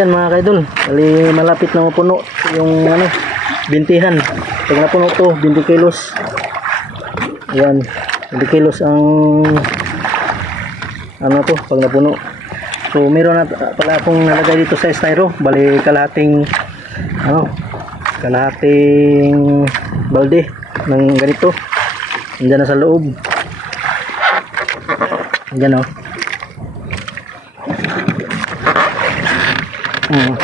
Yan mga kaidol, bali malapit na mapuno yung ano, bintihan. Pag napuno to, 20 kilos. Yan, 20 kilos ang ano to, pag napuno. So meron na pala akong nalagay dito sa styro, bali kalahating ano, kalahating balde ng ganito. Nandiyan na sa loob. Nandiyan oh. Mm.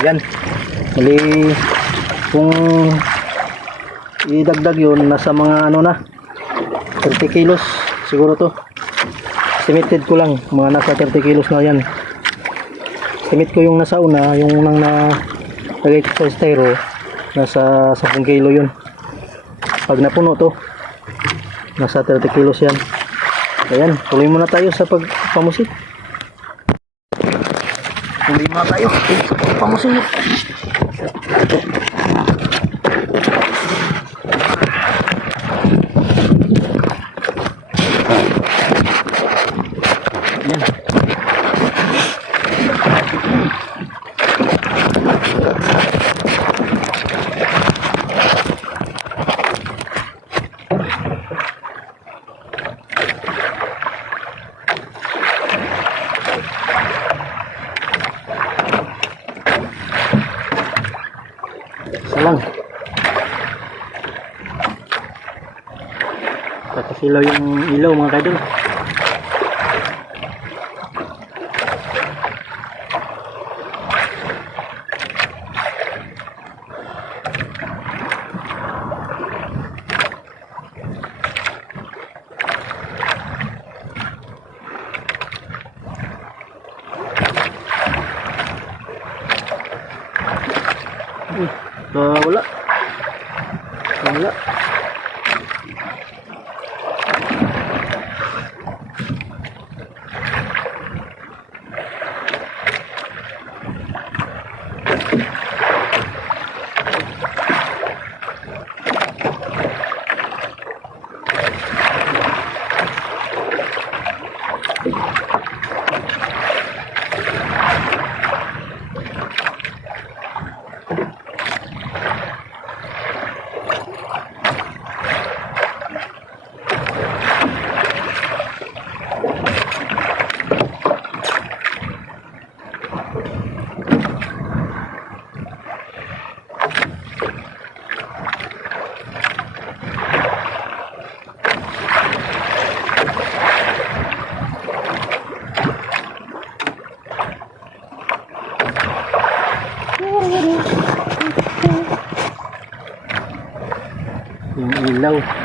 Yan. Mali kung idagdag yun nasa mga ano na 30 kilos siguro to estimated ko lang mga nasa 30 kilos na yan estimate ko yung nasa una yung unang na lagay ko sa styro nasa 10 kilo yun. Pag napuno to nasa 30 kilos yan. Ayan tuloy muna tayo sa pagpamusit tuloy muna tayo pagpamusit yan isa lang Kakasilaw yung ilaw mga kadol ilaw.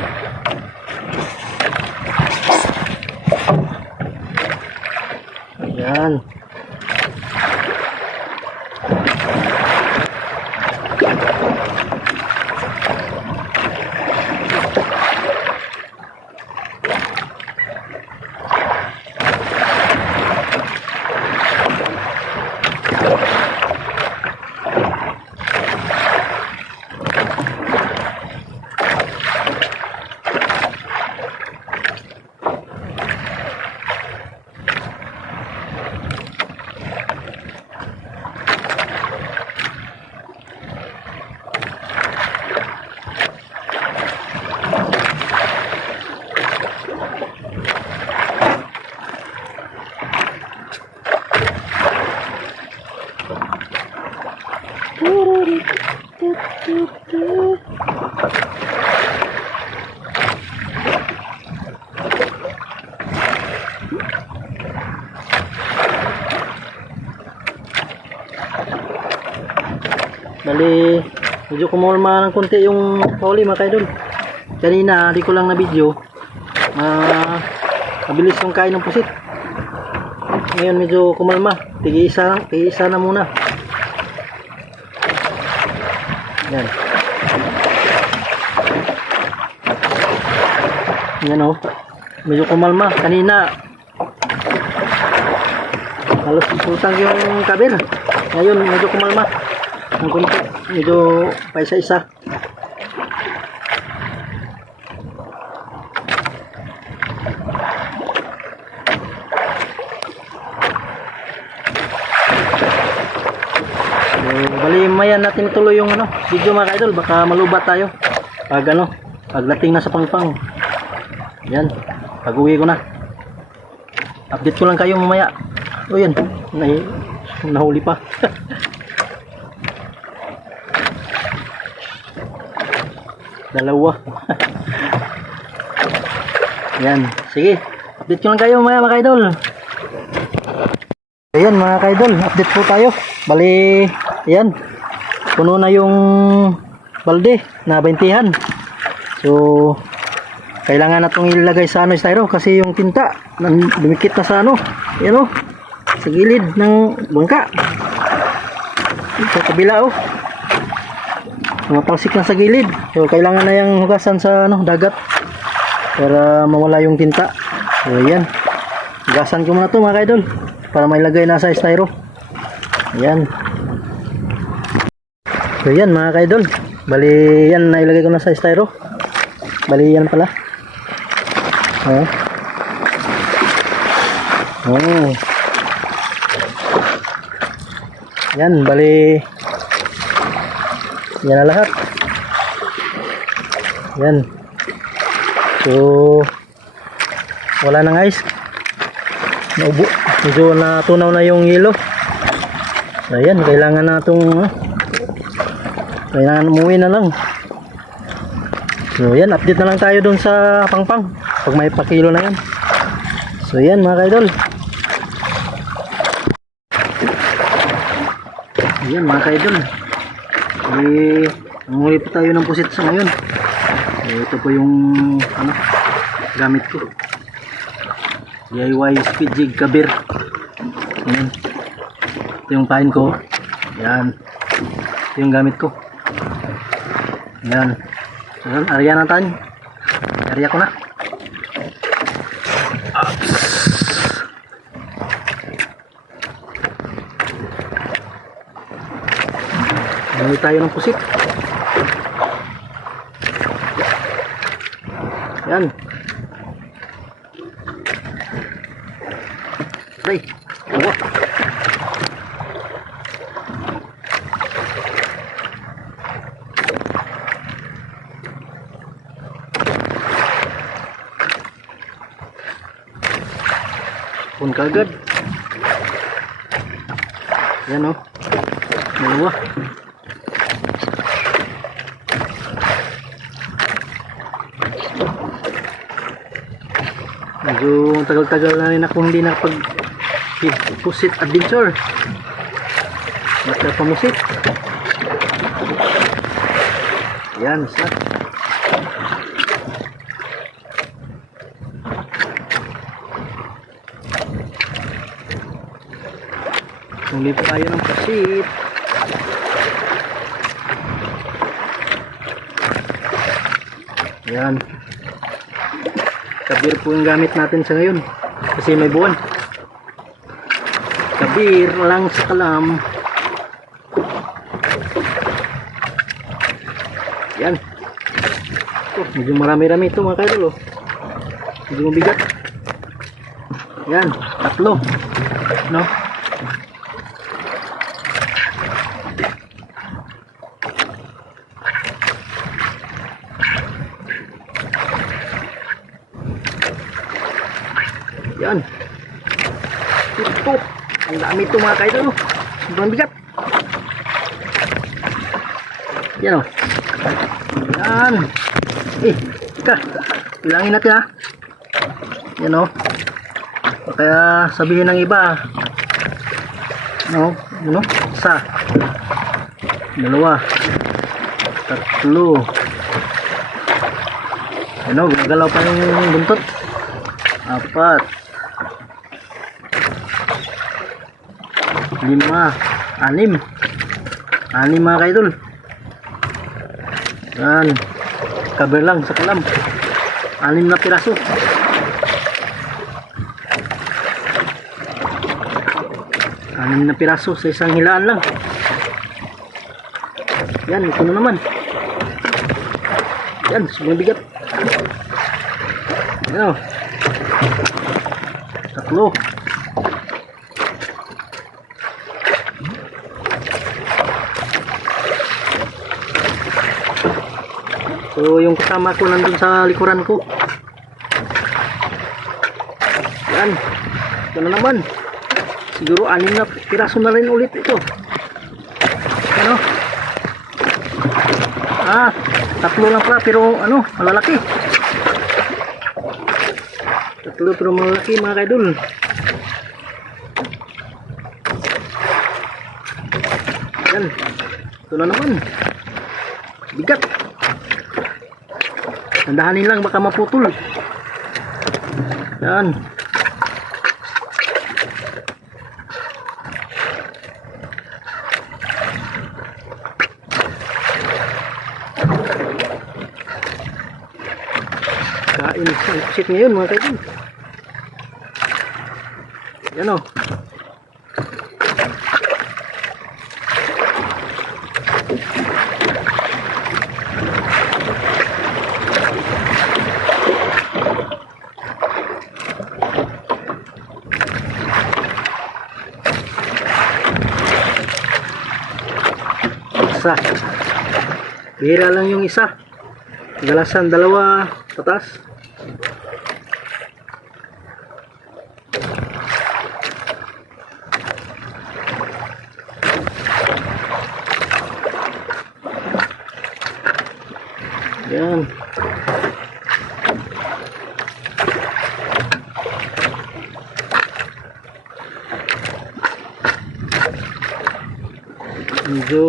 Medyo kumulma ng konti yung huli mga kaidol. Kanina, di ko lang na video. Ah, mabilis yung kain ng pusit. Ngayon medyo kumalma. Tigi isa, lang- tigi isa na muna. Yan. Yan oh. Medyo kumalma. Kanina, halos sultang yung kabir. Ngayon, medyo kumalma. Ang konti, medyo paisa-isa. Eh, bali maya natin tuloy yung ano video mga idol baka malubat tayo. Pag ano pagdating na sa pangpang. Yan. Pag uwi ko na. Update ko lang kayo mamaya. O yan. Nahuli pa. Dalawa. yan, sige. Update ko lang kayo mamaya mga idol. Ayan mga kaidol, update po tayo. Bali, ayan. Puno na yung balde na bentihan. So, kailangan na itong ilagay sa ano styro kasi yung tinta dumikit na sa ano. Ayan o. Sa gilid ng bangka. Sa kabila o. Matalsik na sa gilid. So, kailangan na yung hugasan sa ano, dagat para mawala yung tinta. So, ayan. Hugasan ko muna to mga kaidol para mailagay na sa styro. Ayan. So yan mga kaidol. Bali yan nailagay ko na sa styro. Bali yan pala. Oh. Oh. Yan, bali yan na lahat. Yan. So wala nang ice. Naubo medyo natunaw na yung yelo. Ayan kailangan na itong ah, kailangan umuwi na lang. So yan update na lang tayo dun sa pangpang pag may pakilo na yan. So yan mga kaidol. Ayan mga kaidol eh, umuli pa tayo ng pusit sa ngayon. Eh, ito po yung ano gamit ko. DIY speed jig kabir. Yan ito yung pain ko. Yan ito yung gamit ko. Yan yan area na tayo ko na Huli tayo ng pusit yan Ay, uwa. Pun kagad. Yan o. Dalawa. Medyo tagal-tagal na rin ako hindi nakapag pusit adventure. Basta pamusit. Yan, sa. Huli pa tayo ng pusit. Yan. Kabir po yung gamit natin sa ngayon. Kasi may buwan. Kabir lang sa kalam. Yan. Oh, medyo marami-rami ito mga kaidol. Oh. Medyo mabigat. Yan. Tatlo. No? Yan. Ito. Ang dami ito mga kaidol. oh. Sobrang bigat. Yan o. Yan. Eh, ika. Bilangin natin ha. Yan o. Kaya sabihin ng iba. No, ano? Isa. Dalawa. Tatlo. Ano, gumagalaw pa yung buntot. Apat. Lima, anim. Anim mga kaidol. Yan. Cover lang sa kalam. Anim na piraso. Anim na piraso sa isang hilaan lang. Yan, ito na naman. Yan, sobrang bigat. Yan o. Tatlo. So, yung kasama ko nandun sa likuran ko. Yan. Ito na naman. Siguro anim na piraso na rin ulit ito. Ano? Ah, tatlo lang pala pero ano, malalaki. Tatlo pero malalaki mga kaidol. Yan. Ito na naman. Bigat. Tandahanin lang baka maputol. Yan. Kain pusit ngayon mga kaibigan. Yan o. Isa. Bihira lang yung isa. Galasan dalawa patas. Yan. Medyo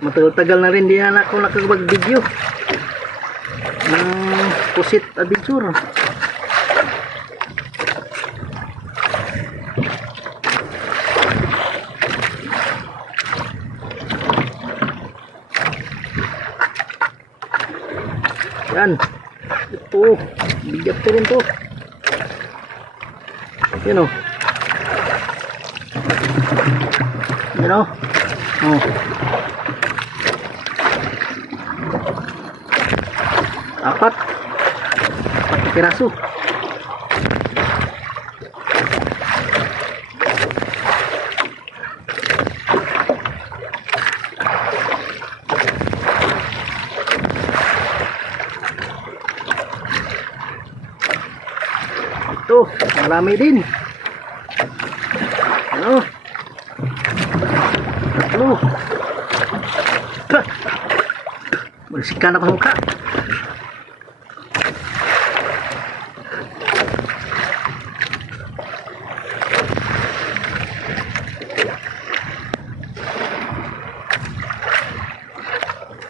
matagal-tagal na rin di ako nakapag-video ng pusit adventure. Yan. Ito. Bigat ko rin to. Yan o. Yan o. Oh. Apat. Apat na piraso. Ito, marami din. Ano? Tatlo. Bah! Malsikan ako sa mukha.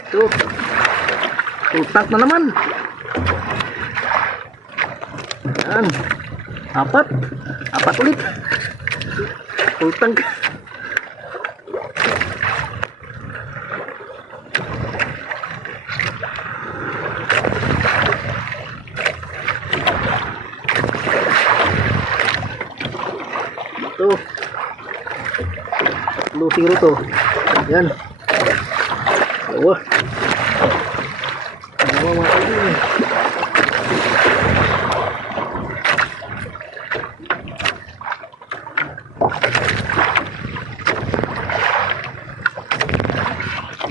Ito. Utak na naman. Yan. Apat. Apat ulit. Utang. Ito. Tatlo siguro to. Yan. Dalawa. Dalawa mga kaibigan.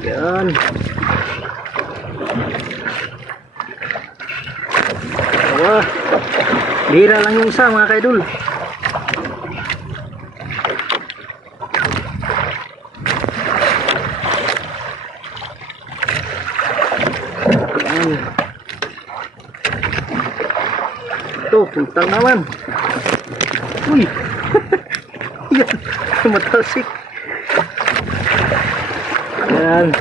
Yan. Dalawa. Bira lang yung isa mga kaidol. Yan. Ito, puntang naman. Uy! Yan, matalsik. Yan.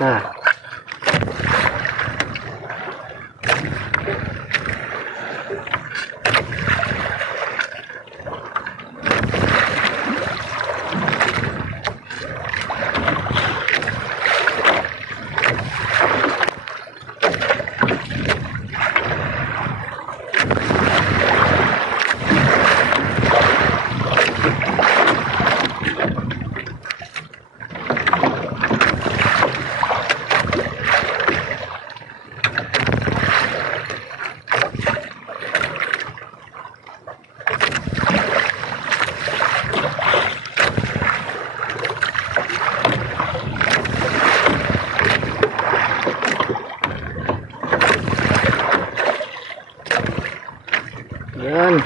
Isa. Ayan.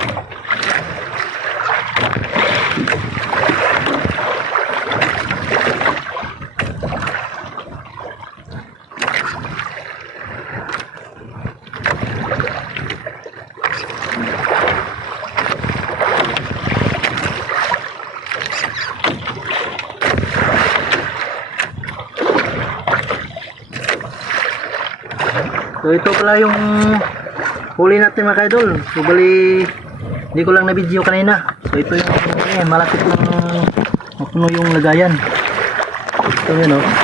So ito pala yung huli natin mga kaidol. So bali, hindi ko lang na-video kanina. So ito yung, eh, malapit ng mapuno yung lagayan. Ito yun oh.